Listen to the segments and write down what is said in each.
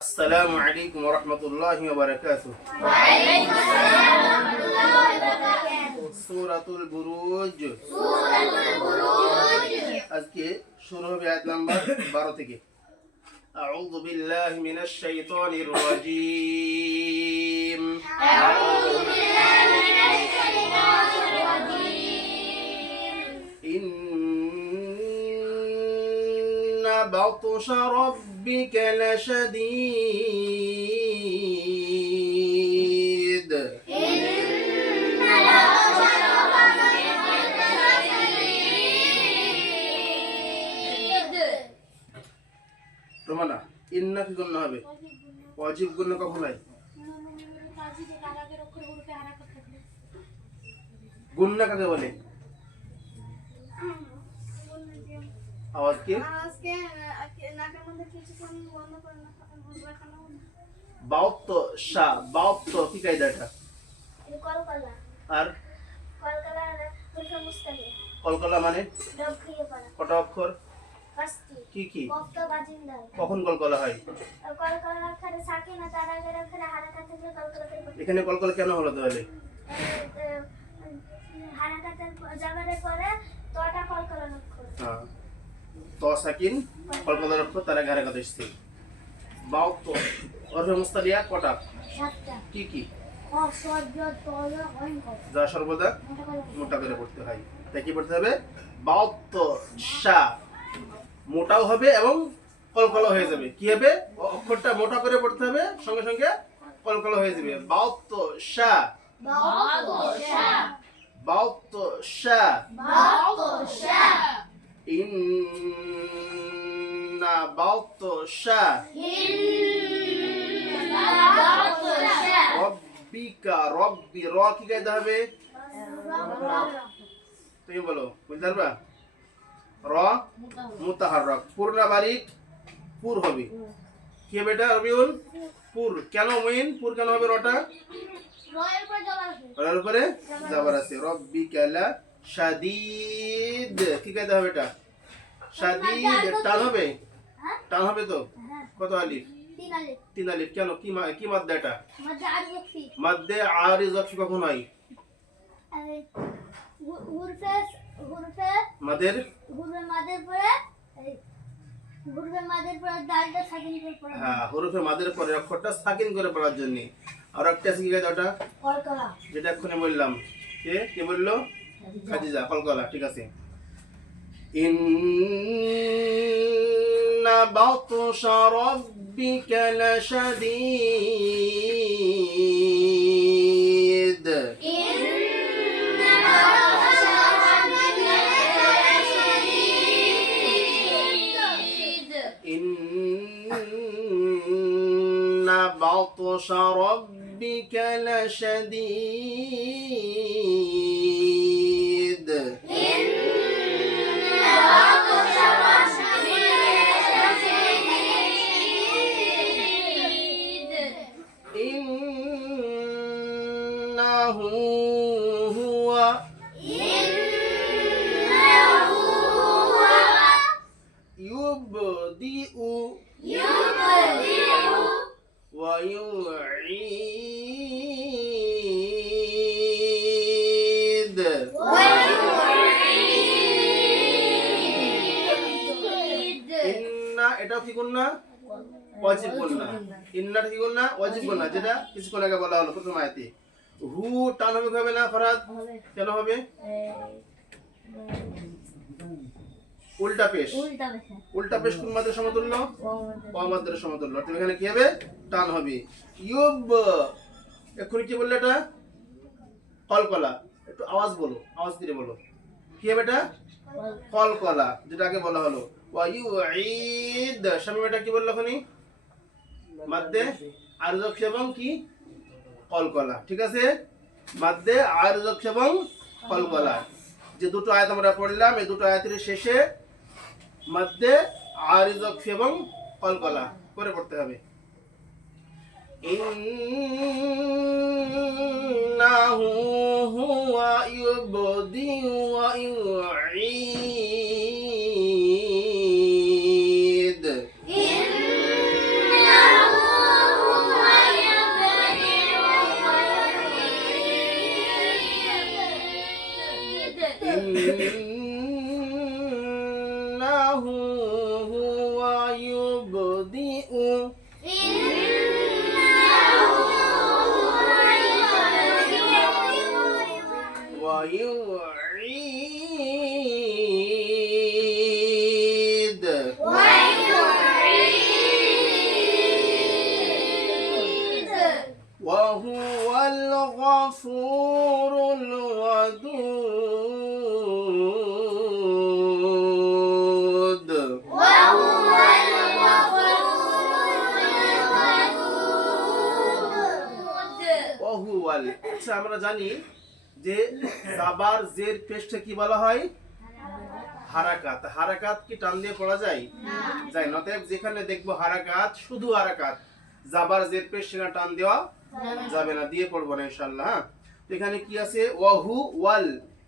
السلام عليكم ورحمة الله وبركاته. وعليكم السلام ورحمة الله وبركاته. سورة البروج. আজকে শুরু হবে আয়াত নাম্বার 12 থেকে। أعوذ بالله من الشيطان الرجيم. أعوذ بالله من الشيطان الرجيم. إن بطش ربك لشديد. রোমানা ইন্না কি গুণ হবে? ওয়াজিব গুণ কখন হয়? গুন্না কাকে বলে? আওয়াজ কি? বাউত্ত শা বাউত্ত কি কায়দা এটা? কলকলা আর কলকলা ফুলকা মুস্তাকি কলকলা মানে ডব খেয়ে পড়া কত অক্ষর? পাঁচটি কি কি? কফতা বাজিন্দার কখন কলকলা হয়? কলকলা খারে সাকি না তার আগে খারে হারাকাত থেকে কলকলাতে এখানে কলকলা কেন হলো তাহলে? হারাকাতের জাবারে পরে তোটা কলকলা অক্ষর হ্যাঁ তো সাকিন কলকলার অক্ষর তার আগে হারাকাত এসেছে। বাউত্ত অর্থ মুস্তালিয়া কটা? সাতটা কি কি? অসহ্য তল ভয়ঙ্কর যা সর্বদা মোটা করে পড়তে হয়। তাই কি পড়তে হবে? বাউত্ত শা মোটাও হবে এবং কলকলা হয়ে যাবে। কি হবে? অক্ষরটা মোটা করে পড়তে হবে, সঙ্গে সঙ্গে কলকলা হয়ে যাবে। বাউত্ত শা বাউত্ত শা ইন্না বাউত্ত শা রব্বিকা রব্বি র কি কায়দা হবে? তুমি বলো, বুঝতে পারবা? র মুতাহাররক পূর্ণ বারিক পুর হবে। কি হবে এটা রবিউল? পুর। কেন মুইন পুর কেন হবে? রটা রয়ের উপরে জাবার আছে। রব্বিকা লা শাদীদ কি কায়দা হবে এটা? শাদীদ টান হবে? টান হবে তো? কত আলিফ? তিন আলিফ। কেন কি মাদ্দা এটা? মাদ্দে আরিজ অক্ষ কখন হয়? মাদের হ্যাঁ হরফে মাদের পরে অক্ষরটা সাকিন করে পড়ার জন্য। আর একটা আছে কি কায়দা ওটা? যেটা এক্ষুনি বললাম। কে বললো? খাদিজা। কলকলা। ঠিক আছে। ইন্না বাতশা রাব্বিকা লাশাদীদ। ইন্না বাতশা রাব্বিকা লাশাদীদ। إنه هو يبدئ ويعيد ইন্না এটাও কি গুন্না? ওয়াজিব গুন্না। ইন্নাটা কি গুন্না? ওয়াজিব গুন্না, যেটা কিছুক্ষণ আগে বলা হলো প্রথম আয়াতে। হু টান হবে না ফরাদ? কেন হবে? উল্টা পেশ। উল্টা পেশ কোন মাদের সমতুল্য? ওয়া মাদের সমতুল্য। অর্থাৎ এখানে কি হবে? টান হবে। ইউব এক্ষুনি কি বললে এটা? কলকলা। একটু আওয়াজ বলো, আওয়াজ দিয়ে বলো। কি হবে এটা? কলকলা, যেটা আগে বলা হলো। ওয়া ইউঈদ শামিম এটা কি বললো এখনি? মাদ্দে আরজ অক্ষ এবং কি? কলকলা। ঠিক আছে? মাদ্দে আরজ অক্ষ এবং কলকলা। যে দুটো আয়াত আমরা পড়লাম, এই দুটো আয়াতের শেষে মাদ্দে আরজ অক্ষ এবং কলকলা করে পড়তে হবে। ইন্নাহু হুয়া ইউবদি ওয়া ইউঈদ। ويعيد وهو الغفور الودود ওহুয়াল। আচ্ছা আমরা জানি যে জাবার জের পেশকে কি বলা হয়? হারাকাত। হারাকাত কি টান দিয়ে পড়া যায়? যায় না। অতএব যেখানে দেখবো হারাকাত, শুধু হারাকাত, জাবার জের পেশ সেখানে টান দেওয়া যাবে না, দিয়ে পড়বো না ইনশাআল্লাহ। হ্যাঁ, তো এখানে কি আছে? ওহু ওয়াল।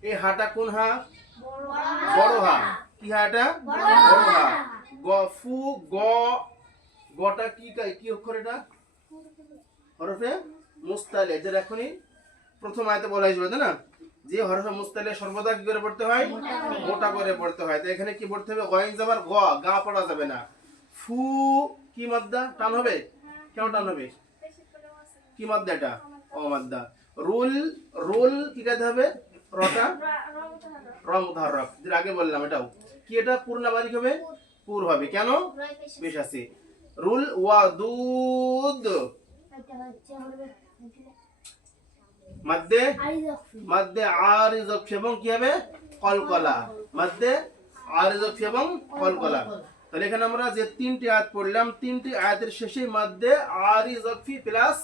এই হাটা কোন হা? বড় হা। কি হা এটা? বড় হা। গফু গ, গটা কি কি অক্ষর এটা? হরফে মুস্তালে। যেটা এখনই প্রথম আয়াতে বলা হয়েছিল তাই না, যে হরফে মুস্তালে সর্বদা কি করে পড়তে হয়? মোটা করে পড়তে হয়। তো এখানে কি পড়তে হবে? গয়েন যাবার গ, গা পড়া যাবে না। ফু কি মাদ্দা? টান হবে? কেন টান হবে? কি মাদ্দা এটা? অমাদ্দা। রুল, রুল কি কাজে হবে? রটা র মুতাহাররক, যেটা আগে বললাম এটাও কি, এটা পূর্ণ বারিক হবে? পুর হবে। কেন? বেশ আছে। রুল ওয়াদুদ মধ্যে মধ্যে আরিজ এবং কি হবে? কলকলা। মধ্যে আরিজ এবং কলকলা। তাহলে এখানে আমরা যে তিনটি আয়াত পড়লাম, তিনটি আয়াতের শেষে মধ্যে আরিজ প্লাস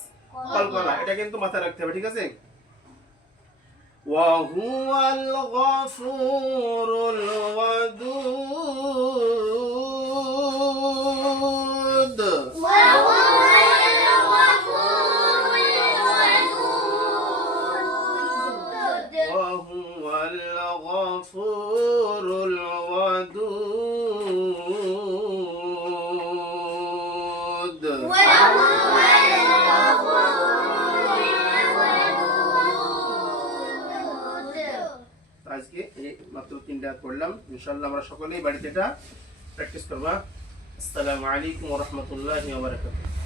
কলকলা, এটা কিন্তু মাথায় রাখতে হবে, ঠিক আছে? ওয়াহুয়াল গফুরুল ওয়াদুদ। وهو الغفور الودود আজকে এই মাত্র তিনটা পড়লাম। ইনশাআল্লাহ আমরা সকলেই বাড়িতে এটা প্র্যাকটিস করব। আসসালামু আলাইকুম ওয়া রাহমাতুল্লাহি ওয়া বারাকাতুহু।